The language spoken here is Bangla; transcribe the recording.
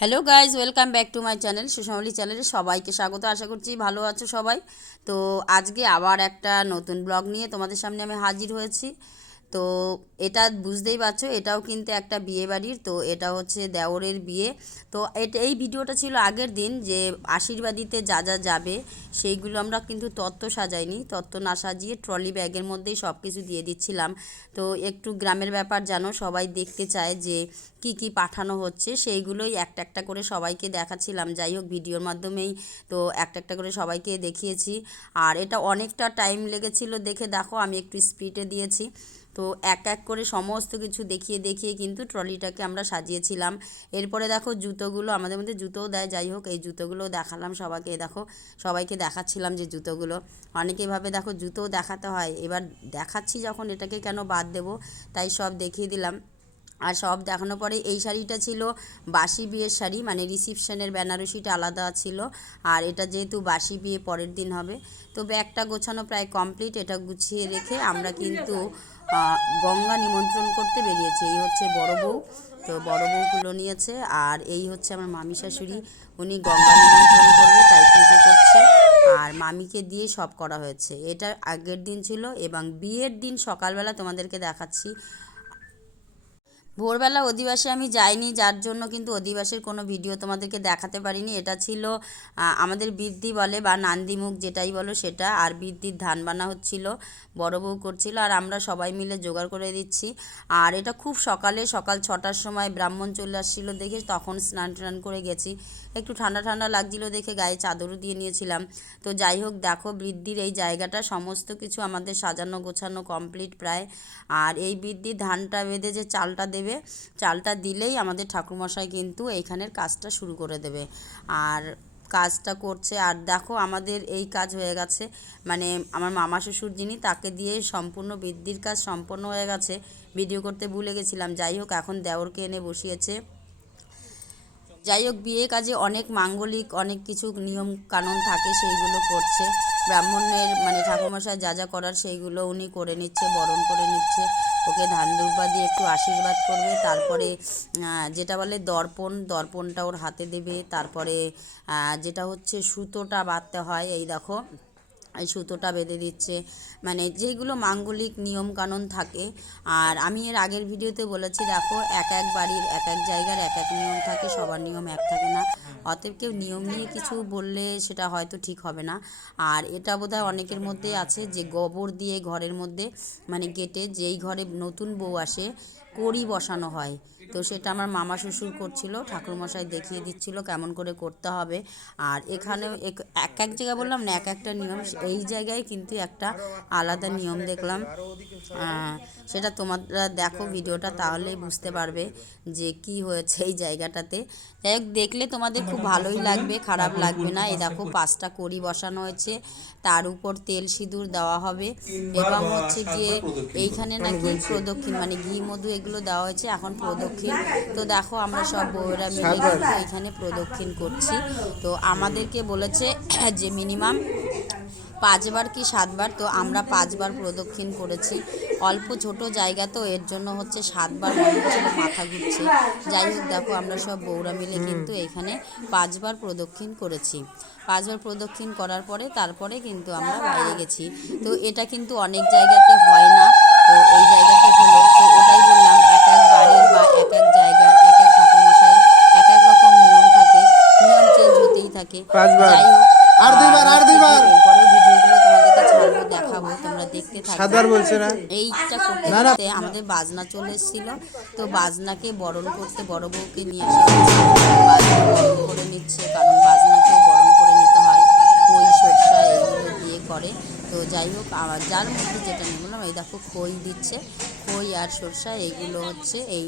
Hello guys, welcome back to my channel সুষমালি চ্যানেলে সবাইকে স্বাগত। আশা করছি ভালো আছো সবাই। তো আজকে আবার একটা নতুন ব্লগ নিয়ে তোমাদের সামনে আমি হাজির হয়েছি। তো এটা বুঝতেই পারছো, এটাও কিন্তু একটা বিয়ে বাড়ির। তো এটা হচ্ছে দেওরের বিয়ে। তো এই ভিডিওটা ছিল আগের দিন, যে আশীর্বাদীতে যা যা যাবে সেইগুলো আমরা কিন্তু তত্ত্ব সাজাইনি, তত্ত্ব না সাজিয়ে ট্রলি ব্যাগের মধ্যেই সব কিছু দিয়ে দিচ্ছিলাম। তো একটু গ্রামের ব্যাপার জানো, সবাই দেখতে চায় যে কি কি পাঠানো হচ্ছে, সেইগুলোই একটা একটা করে সবাইকে দেখাচ্ছিলাম। যাই হোক, ভিডিওর মাধ্যমেই তো একটা একটা করে সবাইকে দেখিয়েছি। আর এটা অনেকটা টাইম লেগেছিল, দেখে দেখো আমি একটু স্পিডে দিয়েছি। তো এক এক করে সমস্ত কিছু দেখিয়ে দেখিয়ে কিন্তু ট্রলিটাকে আমরা সাজিয়েছিলাম। এরপরে দেখো জুতোগুলো, আমাদের মধ্যে জুতোও দেয়। যাই হোক, এই জুতোগুলোও দেখালাম সবাইকে। দেখো, সবাইকে দেখাচ্ছিলাম যে জুতোগুলো, অনেকেই ভাবে দেখো জুতোও দেখাতে হয়, এবার দেখাচ্ছি যখন এটাকে কেন বাদ দেবো, তাই সব দেখিয়ে দিলাম। আর সব দেখানোর পরে এই শাড়িটা ছিল বাসি বিয়ের শাড়ি, মানে রিসিপশনের বেনারসিটা আলাদা ছিল। আর এটা যেহেতু বাসি বিয়ে পরের দিন হবে, তো ব্যাগটা গোছানো প্রায় কমপ্লিট। এটা গুছিয়ে রেখে আমরা কিন্তু গঙ্গা নিমন্ত্রণ করতে বেরিয়েছি। এই হচ্ছে বড় বউ, তো বড় বউ তুলো নিয়েছে। আর এই হচ্ছে আমার মামি শাশুড়ি, উনি গঙ্গা নিমন্ত্রণ করবে তাই পুজো করছে। আর মামিকে দিয়ে সব করা হয়েছে। এটা আগের দিন ছিল, এবং বিয়ের দিন সকালবেলা তোমাদেরকে দেখাচ্ছি। ভোরবেলা অধিবাসে আমি যাইনি, যার জন্য কিন্তু অধিবাসের কোনো ভিডিও তোমাদেরকে দেখাতে পারিনি। এটা ছিল আমাদের বৃদ্ধি বলে বা নান্দিমুখ যেটাই বলো সেটা। আর বৃদ্ধির ধান বানা হচ্ছিল, বড় বউ করছিল, আর আমরা সবাই মিলে জোগাড় করে দিচ্ছি। আর এটা খুব সকালে, সকাল 6টার সময় ব্রাহ্মণ চলে আসছিলো দেখে তখন স্নান টান করে গেছি। একটু ঠান্ডা ঠান্ডা লাগছিলো দেখে গায়ে চাদরও দিয়ে নিয়েছিলাম। তো যাই হোক, দেখো বৃদ্ধির এই জায়গাটা সমস্ত কিছু আমাদের সাজানো গোছানো কমপ্লিট প্রায়। আর এই বৃদ্ধির ধানটা বেঁধে যে চালটা দেবে, চালটা দিলেই আমাদের ঠাকুরমশাই কিন্তু এইখানের কাজটা শুরু করে দেবে। আর কাজটা করছে। আর দেখো আমাদের এই কাজ হয়ে গেছে, মানে আমার মামা শ্বশুর যিনি, তাকে দিয়ে সম্পূর্ণ বৃদ্ধির কাজ সম্পন্ন হয়ে গেছে। ভিডিও করতে ভুলে গেছিলাম। যাই হোক, এখন দেওরকে এনে বসিয়েছে। যাই হোক, বিয়ে কাজে অনেক মাঙ্গলিক অনেক কিছু নিয়ম কানুন থাকে, সেইগুলো করছে। ব্রাহ্মণের মানে ঠাকুরমশাই যা যা করার সেইগুলো উনি করে নিচ্ছে, বরণ করে নিচ্ছে। ওকে ধান দুর্বা দিয়ে একটু আশীর্বাদ করবে। তারপরে যেটা বলে দর্পণ, দর্পণটা ওর হাতে দেবে। তারপরে যেটা হচ্ছে সুতোটা বাঁধতে হয়, এই দেখো এই সুতোটা বেঁধে দিচ্ছে, মানে যেগুলো মাঙ্গলিক নিয়মকানুন থাকে। আর আমি এর আগের ভিডিওতে বলেছি, দেখো এক এক বাড়ির এক এক জায়গার এক এক নিয়ম থাকে, সবার নিয়ম এক থাকে না। অতএব কেউ নিয়ম নিয়ে কিছু বললে সেটা হয়তো ঠিক হবে না। আর এটা বোধহয় অনেকের মধ্যে আছে যে গোবর দিয়ে ঘরের মধ্যে, মানে গেটে যেই ঘরে নতুন বউ আসে কড়ি বসানো হয়। তো সেটা আমার মামা শ্বশুর করছিল, ঠাকুরমশাই দেখিয়ে দিচ্ছিল কেমন করে করতে হবে। আর এখানে এক এক জায়গায় বললাম না এক একটা নিয়ম, এই জায়গায় কিন্তু একটা আলাদা নিয়ম দেখলাম। সেটা তোমরা দেখো ভিডিওটা, তাহলেই বুঝতে পারবে যে কি হয়েছে এই জায়গাটাতে। যাই হোক, দেখলে তোমাদের খুব ভালোই লাগবে, খারাপ লাগবে না। এই দেখো 5টা কড়ি বসানো হয়েছে, তার উপর তেল সিঁদুর দেওয়া হবে, এবং হচ্ছে গিয়ে এইখানে নাকি প্রদক্ষিণ মানে ঘি মধু এগুলো দেওয়া হয়েছে, এখন প্রদক্ষিণ। তো দেখো আমরা সব বউয়েরা মিলে কিন্তু এখানে প্রদক্ষিণ করছি। তো আমাদেরকে বলেছে যে মিনিমাম 5বার কি 7বার, তো আমরা 5বার প্রদক্ষিণ করেছি। অল্প ছোট জায়গা তো, এর জন্য হচ্ছে 7বার মনে হচ্ছিল মাথা ঘুরছে। যাই হোক, দেখো আমরা সব বউরা মিলে কিন্তু এখানে 5বার প্রদক্ষিণ করেছি। 5বার প্রদক্ষিণ করার পরে তারপরে কিন্তু আমরা বাইরে গেছি। তো এটা কিন্তু অনেক জায়গাতে হয় না, তো এই জায়গাতে হলো। তো ওটাই বললাম, এক এক বাড়ির বা এক এক জায়গার এক এক ঠাকুরমশাইয়ের এক এক রকম নিয়ম থাকে, নিয়ম চেঞ্জ হতেই থাকে। যাই হোক, এরপরেও ভিডিওগুলো তোমাদেরকে ছাড়বো, দেখাবো, তোমরা দেখতে থাকবে। এইটা করতে করতে আমাদের বাজনা চলে এসেছিল। তো বাজনাকে বরণ করতে বড় বউকে নিয়ে আসা হয়েছে, বাজনা বরণ করে নিচ্ছে, কারণ বাজনাকেও বরণ করে নিতে হয়, খই সরষা এইগুলো দিয়ে করে। তো যাই হোক, যার মধ্যে যেটা নিয়ে বললাম, এই দেখো খই দিচ্ছে, খই আর সরষা এইগুলো হচ্ছে এই